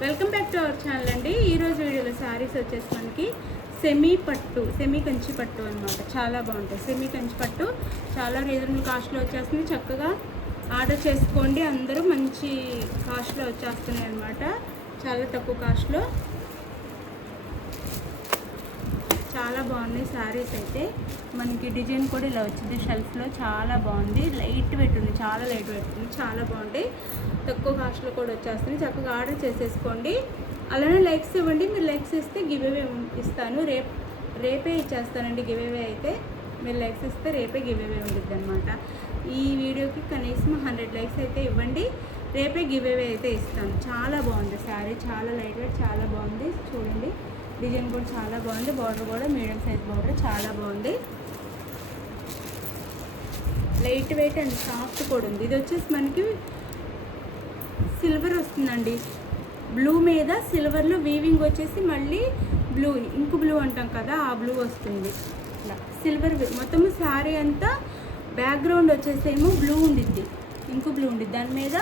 Welcome back to our channel అండి. ఈరోజు వీడియోలో శారీస్ వచ్చేసి మనకి సెమీ కంచి పట్టు అనమాట. చాలా బాగుంటాయి. సెమీ కంచి పట్టు చాలా రీజనబుల్ కాస్ట్లో వచ్చేస్తుంది. చక్కగా ఆర్డర్ చేసుకోండి. అందరూ మంచి కాస్ట్లో వచ్చేస్తున్నాయి అనమాట. చాలా తక్కువ కాస్ట్లో చాలా బాగున్నాయి శారీస్. అయితే మనకి డిజైన్ కూడా ఇలా వచ్చింది షెల్ఫ్లో. చాలా బాగుంది. లైట్ వెయిట్ ఉంది, చాలా లైట్ వెయిట్ ఉంది. చాలా బాగుంది. తక్కువ కాస్ట్లో కూడా వచ్చేస్తుంది. చక్కగా ఆర్డర్ చేసేసుకోండి. అలానే లైక్స్ ఇవ్వండి. మీరు లైక్స్ ఇస్తే గివ్ అవే ఇస్తాను. రేపే ఇచ్చేస్తానండి గివ్ అవే. అయితే మీరు లైక్స్ ఇస్తే రేపే గివ్ అవే ఉంటుంది అనమాట. ఈ వీడియోకి కనీసం 100 లైక్స్ అయితే ఇవ్వండి. రేపే గివ్ అవే అయితే ఇస్తాను. చాలా బాగుంది శారీ. చాలా లైట్ వెయిట్, చాలా బాగుంది. చూడండి, డిజైన్ కూడా చాలా బాగుంది. బార్డర్ కూడా మీడియం సైజ్ బార్డర్ చాలా బాగుంది. లైట్ వెయిట్ అండ్ సాఫ్ట్ కూడా ఉంది. ఇది వచ్చేసి మనకి సిల్వర్ వస్తుందండి. బ్లూ మీద సిల్వర్లో వీవింగ్ వచ్చేసి మళ్ళీ బ్లూ, ఇంకు బ్లూ అంటాం కదా, ఆ బ్లూ వస్తుంది. ఇలా సిల్వర్ మొత్తము శారీ అంతా బ్యాక్గ్రౌండ్ వచ్చేసేమో బ్లూ ఉండిద్ది, ఇంకు బ్లూ ఉండిద్ది. దాని మీద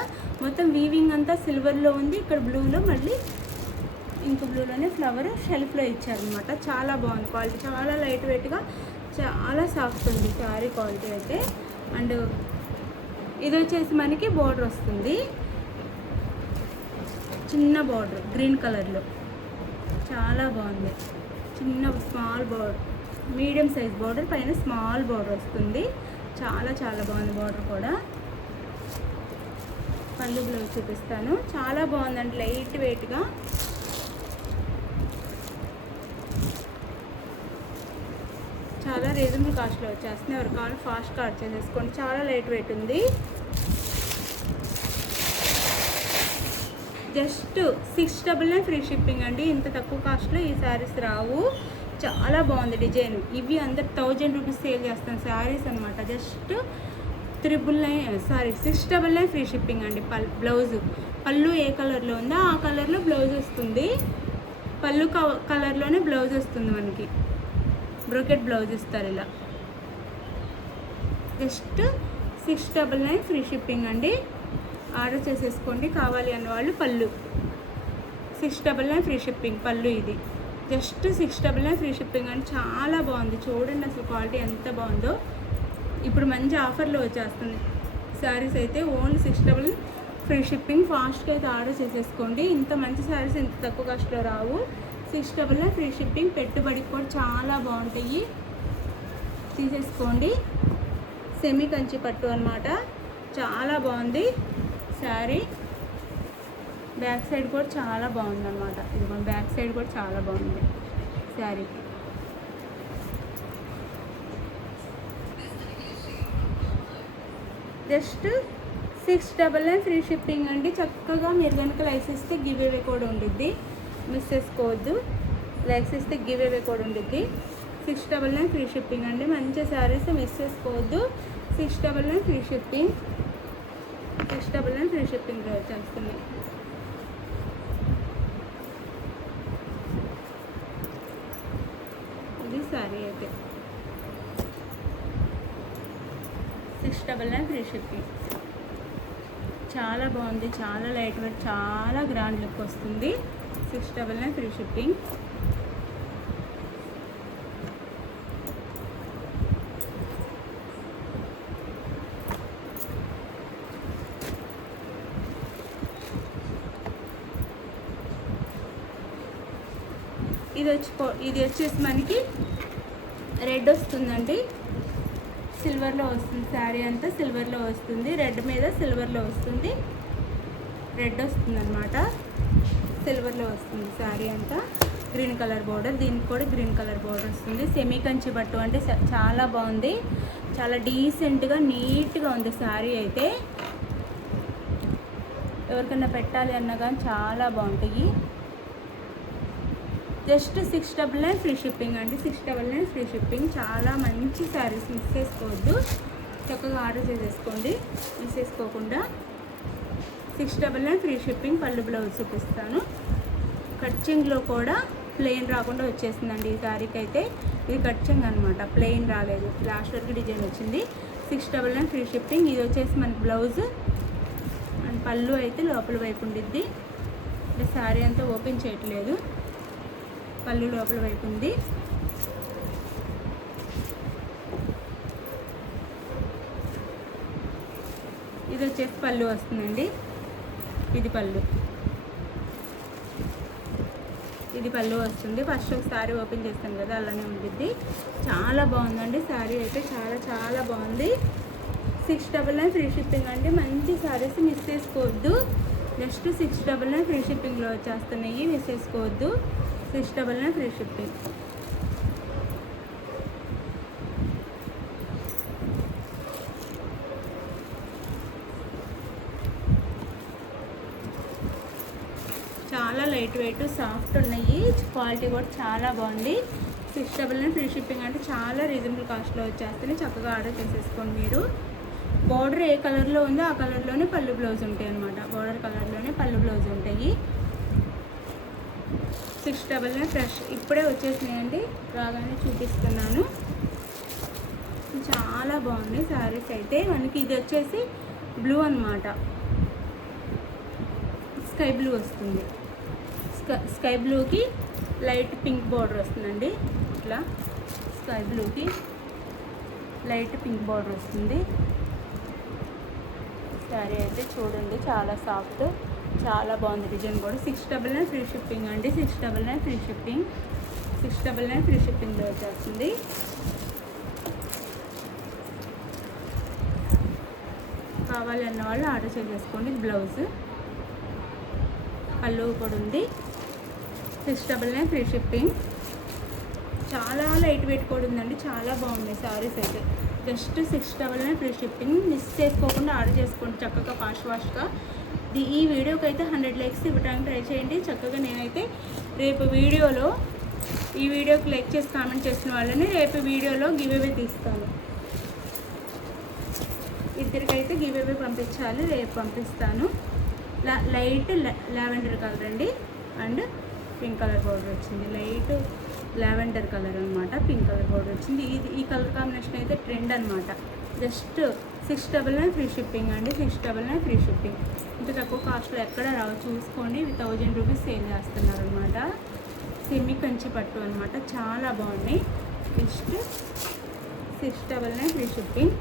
మొత్తం వీవింగ్ అంతా సిల్వర్లో ఉంది. ఇక్కడ బ్లూలో మళ్ళీ ఇంకు బ్లూలోనే ఫ్లవర్ షెల్ఫ్లో ఇచ్చారనమాట. చాలా బాగుంది. క్వాలిటీ చాలా లైట్ వెయిట్గా, చాలా సాఫ్ట్ ఉంది శారీ క్వాలిటీ అయితే. అండ్ ఇది వచ్చేసి మనకి బార్డర్ వస్తుంది, చిన్న బార్డర్ గ్రీన్ కలర్లో. చాలా బాగుంది. చిన్న small border, medium size border పైన స్మాల్ బార్డర్ వస్తుంది. చాలా చాలా బాగుంది బార్డర్ కూడా. పళ్ళు బ్లౌజ్ చూపిస్తాను. చాలా బాగుందండి, లైట్ వెయిట్గా. చాలా రీజనబుల్ కాస్ట్లో వచ్చేస్తుంది. ఎవరు కావాలి ఫాస్ట్ ఆర్డర్ చేసేసుకోండి. చాలా లైట్ వెయిట్ ఉంది. జస్ట్ 699 ఫ్రీ షిప్పింగ్ అండి. ఇంత తక్కువ కాస్ట్లో ఈ శారీస్ రావు. చాలా బాగుంది డిజైన్. ఇవి అందరు 1000 రూపీస్ సేల్ చేస్తాను శారీస్ అనమాట. జస్ట్ 699 ఫ్రీ షిప్పింగ్ అండి. బ్లౌజు పళ్ళు ఏ కలర్లో ఉందో ఆ కలర్లో బ్లౌజ్ వస్తుంది. పళ్ళు కలర్లోనే బ్లౌజ్ వస్తుంది మనకి. బ్రోకెట్ బ్లౌజ్ ఇస్తారు ఇలా. జస్ట్ 699 ఫ్రీ షిప్పింగ్ అండి. ఆర్డర్ చేసేసుకోండి కావాలి అన్నవాళ్ళు. పళ్ళు 699 ఫ్రీ షిప్పింగ్. పళ్ళు ఇది జస్ట్ 699 ఫ్రీ షిప్పింగ్ అండి. చాలా బాగుంది. చూడండి అసలు క్వాలిటీ ఎంత బాగుందో. ఇప్పుడు మంచి ఆఫర్లో వచ్చేస్తుంది శారీస్ అయితే. Only 699 free shipping. ఫాస్ట్గా అయితే ఆర్డర్ చేసేసుకోండి. ఇంత మంచి శారీస్ ఇంత తక్కువ కాస్ట్లో రావు. 699 ఫ్రీ షిప్పింగ్. పెట్టుబడికి కూడా చాలా బాగుంటాయి. తీసేసుకోండి. సెమీ కంచి పట్టు అనమాట. చాలా బాగుంది శారీ. బ్యాక్ సైడ్ కూడా చాలా బాగుంది అనమాట. ఇది బ్యాక్ సైడ్ కూడా చాలా బాగుంది శారీకి. జస్ట్ 699 ఫ్రీ షిప్పింగ్ అండి. చక్కగా మీరు కనుక లైక్స్ ఇస్తే గివ్ అవే కూడా ఉండిద్ది. మిస్ చేసుకోవద్దు. లైక్స్ ఇస్తే గివ్ అవే కూడా ఉండిద్ది. 699 ఫ్రీ షిప్పింగ్ అండి. మంచి శారీస్ మిస్ చేసుకోవద్దు. 699 ఫ్రీ షిప్పింగ్. 699 ఫ్రీ షిప్పింగ్లో వచ్చేస్తుంది. ఇది శారీ అయితే 699 ఫ్రీ షిప్పింగ్. చాలా బాగుంది. చాలా లైట్ వెయిట్, చాలా గ్రాండ్ లుక్ వస్తుంది. 699 ఫ్రీ షిప్పింగ్. ఇది వచ్చేసి మనకి రెడ్ వస్తుందండి. సిల్వర్లో వస్తుంది. శారీ అంతా సిల్వర్లో వస్తుంది. రెడ్ మీద సిల్వర్లో వస్తుంది. రెడ్ వస్తుంది అనమాట. సిల్వర్లో వస్తుంది శారీ అంతా. గ్రీన్ కలర్ బార్డర్, దీనికి కూడా గ్రీన్ కలర్ బార్డర్ వస్తుంది. సెమీ కంచి పట్టు అంటే చాలా బాగుంది. చాలా డీసెంట్గా నీట్గా ఉంది శారీ అయితే. ఎవరికైనా పెట్టాలి అన్నా కానీ చాలా బాగుంటాయి. జస్ట్ 699 ఫ్రీ షిప్పింగ్ అండి. 699 ఫ్రీ షిప్పింగ్. చాలా మంచి శారీస్. మిస్ చేసుకోవద్దు. చక్కగా ఆర్డర్ చేసేసుకోండి మిస్ చేసుకోకుండా. 699 ఫ్రీ షిప్పింగ్. పళ్ళు బ్లౌజ్ చూపిస్తాను. కట్చింగ్లో కూడా ప్లెయిన్ రాకుండా వచ్చేసిందండి ఈ శారీకి అయితే. ఇది కట్చింగ్ అనమాట, ప్లెయిన్ రాలేదు. లాస్ట్ వరకు డిజైన్ వచ్చింది. 699 ఫ్రీ షిప్పింగ్. ఇది వచ్చేసి మనకి బ్లౌజ్ అండ్ పళ్ళు అయితే లోపల వైపు ఉండిద్ది. అంటే శారీ అంతా ఓపెన్ చేయట్లేదు, పళ్ళు లోపల వైపు ఉంది. ఇది వచ్చేసి పళ్ళు వస్తుందండి. ఇది పళ్ళు వస్తుంది. ఫస్ట్ ఒక శారీ ఓపెన్ చేస్తాను కదా, అలానే ఉంటుంది. చాలా బాగుందండి శారీ అయితే, చాలా చాలా బాగుంది. 699 ఫ్రీ షిప్పింగ్ అండి. మంచి శారీస్ మిస్ చేసుకోవద్దు. జస్ట్ 699 ఫ్రీ షిప్పింగ్లో వచ్చేస్తున్నాయి, మిస్ చేసుకోవద్దు. 699 ఫ్రీ షిప్పింగ్. చాలా లైట్ వెయిట్ సాఫ్ట్ ఉన్నాయి, క్వాలిటీ కూడా చాలా బాగుంది. 699 ఫ్రీ షిప్పింగ్ అంటే చాలా రీజనబుల్ కాస్ట్లో వచ్చేస్తుంది. చక్కగా ఆర్డర్ చేసేసుకోండి మీరు. బార్డర్ ఏ కలర్లో ఉందో ఆ కలర్లోనే పళ్ళు బ్లౌజ్ ఉంటాయి అన్నమాట. బార్డర్ కలర్లోనే పళ్ళు బ్లౌజ్ ఉంటాయి. 699 ఫ్రెష్ ఇప్పుడే వచ్చేసినాయండి, రాగానే చూపిస్తున్నాను. చాలా బాగుంది శారీస్ అయితే. మనకి ఇది వచ్చేసి బ్లూ అన్నమాట, స్కై బ్లూ వస్తుంది. స్కై బ్లూకి లైట్ పింక్ బార్డర్ వస్తుందండి. ఇట్లా స్కై బ్లూకి లైట్ పింక్ బార్డర్ వస్తుంది. శారీ అయితే చూడండి, చాలా సాఫ్ట్, చాలా బాగుంది. డిజైన్ కూడా 699 ఫ్రీ షిప్పింగ్ అండి. 699 ఫ్రీ షిప్పింగ్. 699 ఫ్రీ షిప్పింగ్లో వచ్చేస్తుంది. కావాలి అన్న వాళ్ళు ఆర్డర్ చేసేసుకోండి. బ్లౌజ్ పళ్ళు కూడా ఉంది. 699 ఫ్రీ షిప్పింగ్. చాలా లైట్ వెయిట్ కూడా ఉందండి, చాలా బాగున్నాయి శారీస్ అయితే. Just 699 free shipping. మిస్ చేసుకోకుండా ఆర్డర్ చేసుకోండి చక్కగా, ఫాస్ట్గా. ఈ వీడియోకి అయితే 100 లైక్స్ ఇవ్వడానికి ట్రై చేయండి. చక్కగా నేనైతే రేపు వీడియోలో, ఈ వీడియోకి లైక్ చేసి కామెంట్ చేసిన వాళ్ళని రేపు వీడియోలో గివ్ అవే తీస్తాను. ఇద్దరికైతే గివ్ అవే పంపించాలి, రేపు పంపిస్తాను. లైట్ లావెండర్ కలర్ అండి, అండ్ పింక్ కలర్ బోర్డర్ వచ్చింది. లైట్ లావెండర్ కలర్ అనమాట, పింక్ కలర్ బోర్డర్ వచ్చింది. ఈ కలర్ కాంబినేషన్ అయితే ట్రెండ్ అనమాట. జస్ట్ 699 ఫ్రీ షిప్పింగ్ అండి. 699 ఫ్రీ షిప్పింగ్. ఇంత తక్కువ కాస్ట్లో ఎక్కడ రావు, చూసుకోండి. 1000 రూపీస్ సేల్ చేస్తున్నారు అనమాట. సెమీ కంచి పట్టు అనమాట, చాలా బాగున్నాయి. Just 699 free shipping.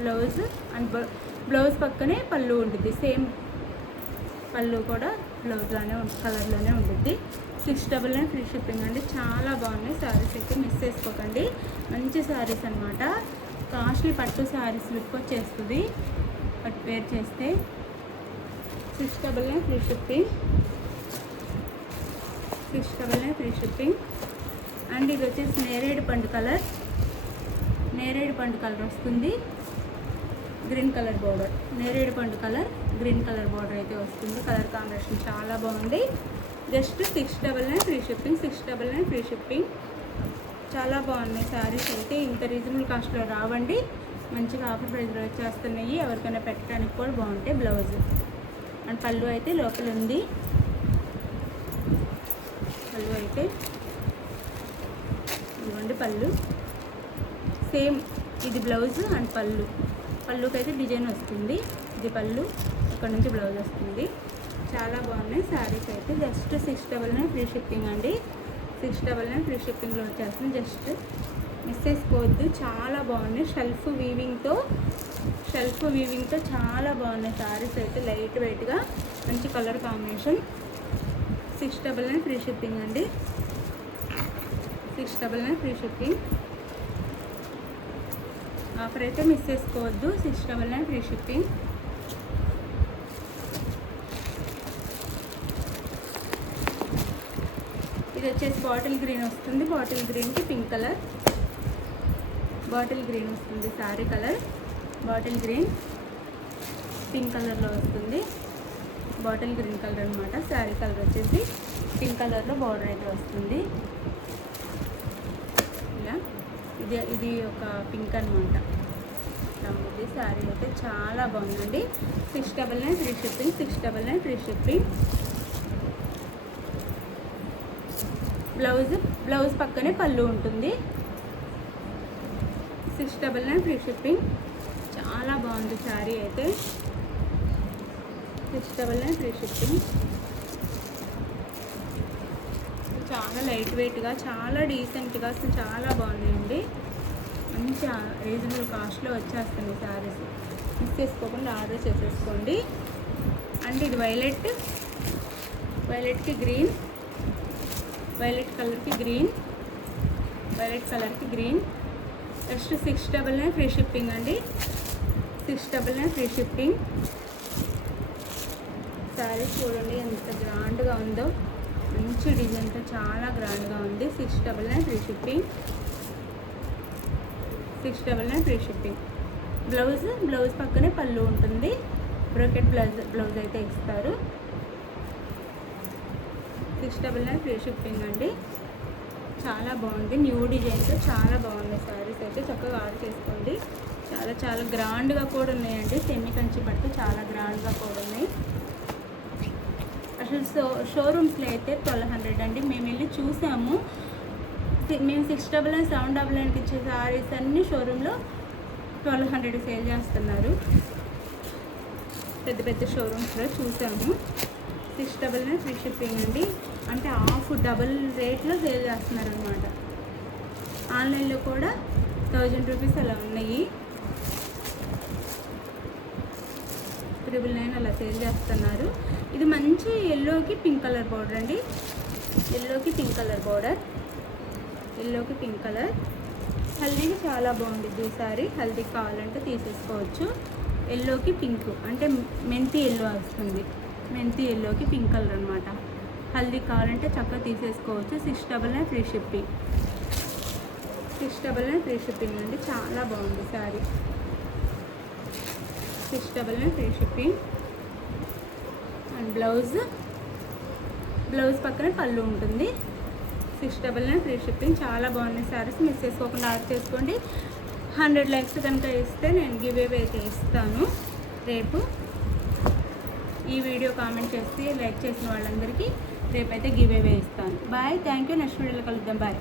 Blouse and blouse పక్కనే పళ్ళు ఉంటుంది. సేమ్ పళ్ళు కూడా బ్లౌజ్లోనే కలర్లోనే ఉంటుంది. 699 ఫ్రీ షిప్పింగ్ అండి. చాలా బాగున్నాయి శారీస్ అయితే, మిస్ చేసుకోకండి. మంచి శారీస్ అనమాట. కాస్ట్లీ పట్టు శారీస్ లుక్ వచ్చేస్తుంది పట్టు వేర్ చేస్తే. 699 free shipping. 699 free shipping. And ఇది వచ్చేసి నేరేడు పండు కలర్ వస్తుంది. గ్రీన్ కలర్ బార్డర్, నేరేడు పండు కలర్, గ్రీన్ కలర్ బార్డర్ అయితే వస్తుంది. కలర్ కాంబినేషన్ చాలా బాగుంది. Just 699 free shipping. 699 free shipping. చాలా బాగున్నాయి శారీస్ అయితే. ఇంత రీజనబుల్ కాస్ట్లో రావండి, మంచిగా ఆఫర్ ప్రైస్లో వచ్చేస్తున్నాయి. ఎవరికైనా పెట్టడానికి కూడా బాగుంటాయి. బ్లౌజ్ అండ్ పళ్ళు అయితే లోపల ఉంది. పళ్ళు అయితే ఇదిగోండి, పళ్ళు సేమ్. ఇది బ్లౌజ్ అండ్ పళ్ళుకి అయితే డిజైన్ వస్తుంది. ఇది పళ్ళు, ఇక్కడ నుంచి బ్లౌజ్ వస్తుంది. చాలా బాగున్నాయి శారీస్ అయితే. జస్ట్ 699 ఫ్రీ షిప్పింగ్ అండి. 699 ఫ్రీ షిప్పింగ్లో వచ్చేస్తుంది. జస్ట్ మిస్ చేసుకోవద్దు, చాలా బాగున్నాయి. షెల్ఫ్ వీవింగ్తో చాలా బాగున్నాయి శారీస్ అయితే. లైట్ వెయిట్గా మంచి కలర్ కాంబినేషన్. 699 ఫ్రీ షిప్పింగ్ అండి. 699 ఫ్రీ షిప్పింగ్. ఆఫర్ అయితే మిస్ చేసుకోవద్దు. 699 ఫ్రీ షిప్పింగ్. ఇది వచ్చేసి బాటిల్ గ్రీన్ వస్తుంది. బాటిల్ గ్రీన్కి పింక్ కలర్, బాటిల్ గ్రీన్ వస్తుంది. Sari colour bottle green, pink కలర్లో వస్తుంది. బాటిల్ గ్రీన్ కలర్ అనమాట. శారీ కలర్ వచ్చేసి పింక్ కలర్లో బార్డర్ అయితే వస్తుంది. ఇలా ఇది ఒక పింక్ అనమాట. ఇది శారీ అయితే చాలా బాగుందండి. 699 free shipping. 699 free shipping. Blouse పక్కనే పళ్ళు ఉంటుంది. 699 ఫ్రీ షిప్పింగ్. చాలా బాగుంది శారీ అయితే. 699 ఫ్రీ షిప్పింగ్. చాలా లైట్ వెయిట్గా, చాలా డీసెంట్గా, అసలు చాలా బాగున్నాయండి. మంచి రీజనబుల్ కాస్ట్లో వచ్చేస్తుంది శారీస్. మిస్ చేసుకోకుండా ఆర్డర్ చేసేసుకోండి. అండ్ ఇది వైలెట్కి గ్రీన్, వైలెట్ కలర్కి గ్రీన్. నెక్స్ట్ 699 ఫ్రీ షిప్పింగ్ అండి. 699 ఫ్రీ షిప్పింగ్. శారీ చూడండి ఎంత గ్రాండ్గా ఉందో, మంచి డిజైన్తో చాలా గ్రాండ్గా ఉంది. 699 free shipping. 699 free shipping. Blouse పక్కనే పళ్ళు ఉంటుంది. బ్రోకెట్ బ్లౌజ్ అయితే ఇస్తారు. 699 ఫ్రీ షిప్పింగ్ అండి. చాలా బాగుంది. న్యూ డిజైన్తో చాలా బాగున్నాయి శారీస్ అయితే. చక్కగా ఆర్డర్ చేసుకోండి. చాలా చాలా గ్రాండ్గా కూడా ఉన్నాయండి. సెమీ కంచి పట్టు చాలా గ్రాండ్గా కూడా ఉన్నాయి. అసలు షోరూమ్స్లో అయితే 1200 అండి. మేము వెళ్ళి చూసాము. మేము 699 799కి ఇచ్చే శారీస్ అన్నీ షోరూంలో 1200 సేల్ చేస్తున్నారు. పెద్ద పెద్ద షోరూమ్స్లో చూసాము. 699 ఫ్రీ షిప్పింగ్ అండి. అంటే డబుల్ రేట్లో సేల్ చేస్తున్నారు అనమాట. ఆన్లైన్లో కూడా 1000 రూపీస్ అలా ఉన్నాయి. 999 అలా సేల్ చేస్తున్నారు. ఇది మంచి ఎల్లోకి పింక్ కలర్ బార్డర్ అండి. ఎల్లోకి పింక్ కలర్. హల్దీకి చాలా బాగుంటుంది ఈ సారీ. హల్దీకి కావాలంటే తీసేసుకోవచ్చు. ఎల్లోకి పింక్ అంటే మెంతి ఎల్లో వస్తుంది. మెంతి ఎల్లోకి పింక్ కలర్ అనమాట. హల్దీ కావాలంటే చక్కగా తీసేసుకోవచ్చు. 699 ఫ్రీ షిప్పింగ్. 699 ఫ్రీ షిప్పింగ్ అండి. చాలా బాగుంది sari. 699 free shipping. And blouse పక్కన పళ్ళు ఉంటుంది. 699 ఫ్రీ షిప్పింగ్. చాలా బాగున్నాయి శారీస్. మిస్ చేసుకోకుండా ఆర్డర్ చేసుకోండి. 100 లైక్స్ కనుక ఇస్తే నేను గివ్ అవే అయితే ఇస్తాను రేపు. ఈ వీడియో కామెంట్ చేసి లైక్ చేసిన వాళ్ళందరికీ రేపైతే గివ్ అవే ఇస్తాను. బాయ్. Thank you. నెక్స్ట్ వీడియోలో కలుద్దాం. బాయ్.